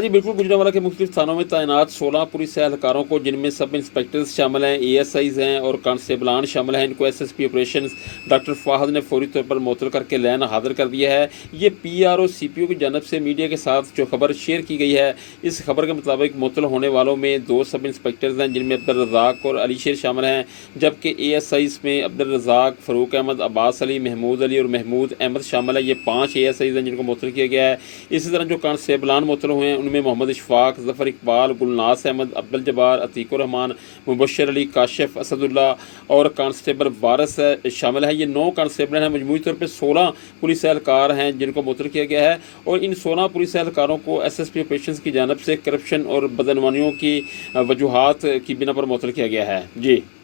हाँ जी, बिल्कुल। गुजरांवाला के मुख्तलिफ थानों में तैनात 16 पुलिस एहलकारों को, जिनमें सब इंस्पेक्टर्स शामिल हैं, एएसआईज़ हैं और कांस्टेबलान शामिल हैं, इनको एसएसपी ऑपरेशंस डॉक्टर फ़ाहद ने फौरी तौर पर मुअत्तल करके लैन हाज़िर कर दिया है। ये पीआरओ सीपीओ की जानब से मीडिया के साथ जो खबर शेयर की गई है, इस खबर के मुताबिक मुअत्तल होने वालों में 2 सब इंस्पेक्टर्स हैं, जिनमें अब्दुल रज़ाक और अली शेर शामिल हैं, जबकि एएसआईज़ में अब्दुल रज़ाक, फ़रूक अहमद, अब्बास अली, महमूद अली और महमूद अहमद शामिल है। ये 5 एएसआईज़ हैं जिनको मुअत्तल किया गया है। इसी तरह जो कांस्टेबलान मुअत्तल हुए हैं, उनमें मोहम्मद इशफाक, ज़फ़र इकबाल, गुलनास अहमद, अब्दुल जब्बार, अतीकुर रहमान, मुबश्शिर अली, काशिफ असदुल्ला और कांस्टेबल वारिस शामिल है। ये 9 कांस्टेबल हैं। मजमूई तौर पर 16 पुलिस एहलकार हैं जिनको मुअत्तल किया गया है और इन 16 पुलिस एहलकारों को एसएसपी ऑपरेशंस की जानब से करप्शन और बदनवानियों की वजूहात की बिना पर मुअत्तल किया गया है। जी।